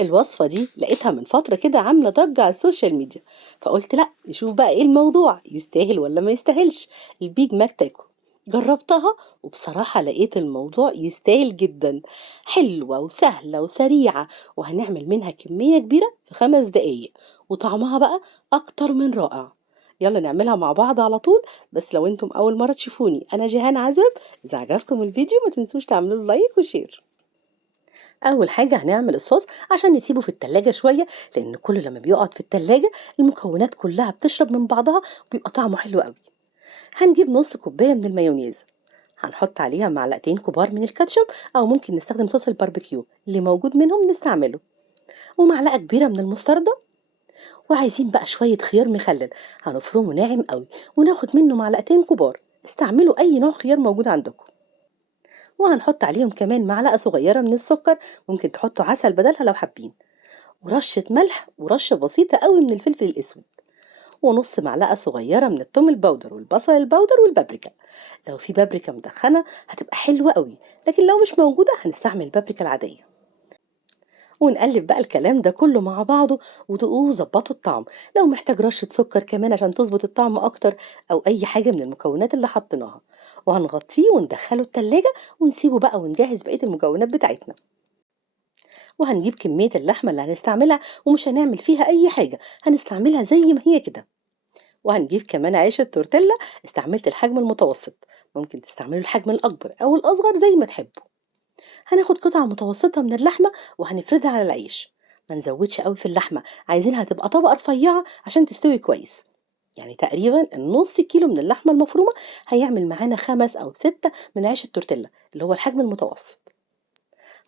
الوصفة دي لقيتها من فترة كده عاملة ضجة على السوشيال ميديا، فقلت لأ نشوف بقى ايه الموضوع، يستاهل ولا ما يستاهلش. البيج ماك تاكو جربتها وبصراحة لقيت الموضوع يستاهل جدا. حلوة وسهلة وسريعة، وهنعمل منها كمية كبيرة في 5 دقايق، وطعمها بقى أكتر من رائع. يلا نعملها مع بعض على طول. بس لو انتم أول مرة تشوفوني أنا جيهان عزب. إذا عجبكم الفيديو ما تنسوش تعملوا له لايك وشير. أول حاجة هنعمل الصوص عشان نسيبه في التلاجة شوية، لأن كل لما بيقعد في التلاجة المكونات كلها بتشرب من بعضها وبيبقى طعمه حلو قوي. هنجيب نص كوباية من المايونيز، هنحط عليها معلقتين كبار من الكاتشب، أو ممكن نستخدم صوص الباربيكيو اللي موجود منهم نستعمله، ومعلقة كبيرة من المستردة. وعايزين بقى شوية خيار مخلل، هنفرمه ناعم قوي وناخد منه معلقتين كبار. استعملوا أي نوع خيار موجود عندكم. وهنحط عليهم كمان معلقة صغيرة من السكر، ممكن تحطوا عسل بدلها لو حابين، ورشة ملح ورشة بسيطة قوي من الفلفل الأسود، ونص معلقة صغيرة من التوم البودر والبصل البودر والبابريكا. لو في بابريكا مدخنة هتبقى حلوة قوي، لكن لو مش موجودة هنستعمل البابريكا العادية. ونقلب بقى الكلام ده كله مع بعضه، وتقوه ظبطوا الطعم. لو محتاج رشة سكر كمان عشان تظبط الطعم أكتر، أو أي حاجة من المكونات اللي حطيناها. وهنغطيه وندخله التلاجة ونسيبه بقى، ونجهز بقية المكونات بتاعتنا. وهنجيب كمية اللحمة اللي هنستعملها، ومش هنعمل فيها أي حاجة، هنستعملها زي ما هي كده. وهنجيب كمان عيش التورتيلا، استعملت الحجم المتوسط، ممكن تستعملوا الحجم الأكبر أو الأصغر زي ما تحبوا. هناخد قطعة متوسطة من اللحمة وهنفردها على العيش. ما نزودش قوي في اللحمة، عايزينها تبقى طبقة رفيعة عشان تستوي كويس. يعني تقريبا النص كيلو من اللحمة المفرومة هيعمل معانا 5 أو 6 من عيش التورتيلا اللي هو الحجم المتوسط.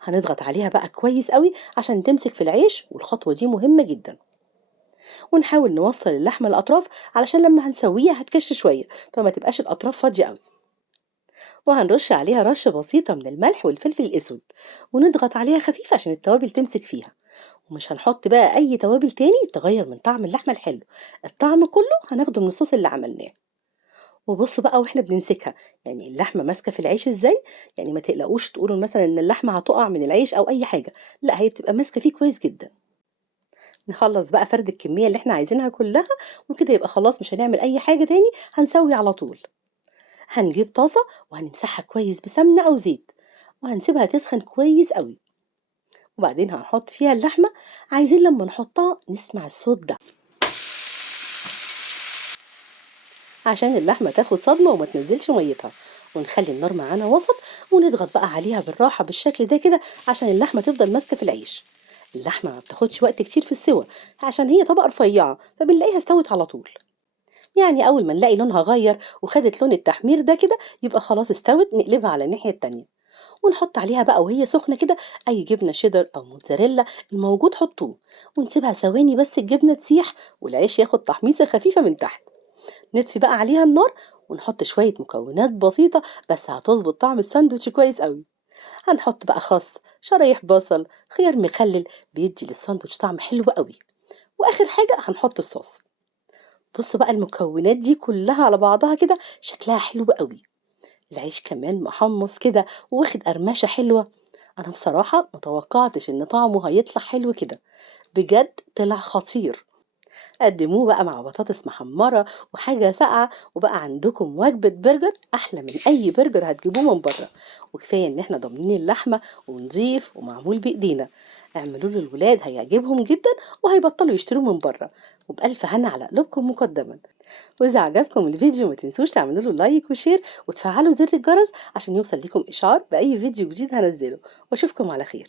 هنضغط عليها بقى كويس قوي عشان تمسك في العيش، والخطوة دي مهمة جدا. ونحاول نوصل اللحمة الأطراف علشان لما هنسويها هتكش شوية، فما تبقاش الأطراف فاضية قوي. وهنرش عليها رشة بسيطة من الملح والفلفل الأسود، ونضغط عليها خفيف عشان التوابل تمسك فيها. ومش هنحط بقى أي توابل تاني تغير من طعم اللحمة الحلو، الطعم كله هناخده من الصوص اللي عملناه. وبصوا بقى واحنا بنمسكها، يعني اللحمة ماسكة في العيش ازاي. يعني ما تقلقوش تقولوا مثلا ان اللحمة هتقع من العيش او اي حاجة، لا هي بتبقى ماسكة فيه كويس جدا. نخلص بقى فرد الكمية اللي احنا عايزينها كلها، وكده يبقى خلاص مش هنعمل اي حاجة تاني، هنسوي على طول. هنجيب طاسة وهنمسحها كويس بسمنة او زيت، وهنسيبها تسخن كويس قوي. وبعدين هنحط فيها اللحمة. عايزين لما نحطها نسمع الصوت ده، عشان اللحمة تاخد صدمة وما تنزلش ميتها. ونخلي النار معانا وسط، ونضغط بقى عليها بالراحة بالشكل ده كده عشان اللحمة تفضل ماسكة في العيش. اللحمة ما بتاخدش وقت كتير في السوى، عشان هي طبقة رفيعة فبنلاقيها استوت على طول. يعني أول ما نلاقي لونها غير وخدت لون التحمير ده كده، يبقى خلاص استوت، نقلبها على الناحية التانية. ونحط عليها بقى وهي سخنة كده أي جبنة شيدر أو موتزاريلا الموجود حطوه، ونسيبها ثواني بس الجبنة تسيح والعيش ياخد تحميصة خفيفة من تحت. نطفي بقى عليها النار، ونحط شوية مكونات بسيطة بس هتظبط طعم الساندوتش كويس قوي. هنحط بقى خس، شرايح بصل، خيار مخلل، بيدي للساندوتش طعم حلو قوي. واخر حاجة هنحط الصوص. بصوا بقى المكونات دي كلها على بعضها كده شكلها حلو قوي. العيش كمان محمص كده واخد قرمشة حلوة. انا بصراحة متوقعتش ان طعمه هيطلع حلو كده، بجد طلع خطير. قدموه بقى مع بطاطس محمرة وحاجة ساقعة، وبقى عندكم وجبة برجر أحلى من أي برجر هتجيبوه من بره. وكفاية إن احنا ضامنين اللحمة ونضيف ومعمول بإيدينا. اعملوه للولاد هيعجبهم جدا، وهيبطلوا يشتروه من بره. وبألف هنا على قلوبكم مقدما. وإذا عجبكم الفيديو ما تنسوش تعملوا له لايك وشير، وتفعلوا زر الجرس عشان يوصل لكم إشعار بأي فيديو جديد هنزله. وأشوفكم على خير.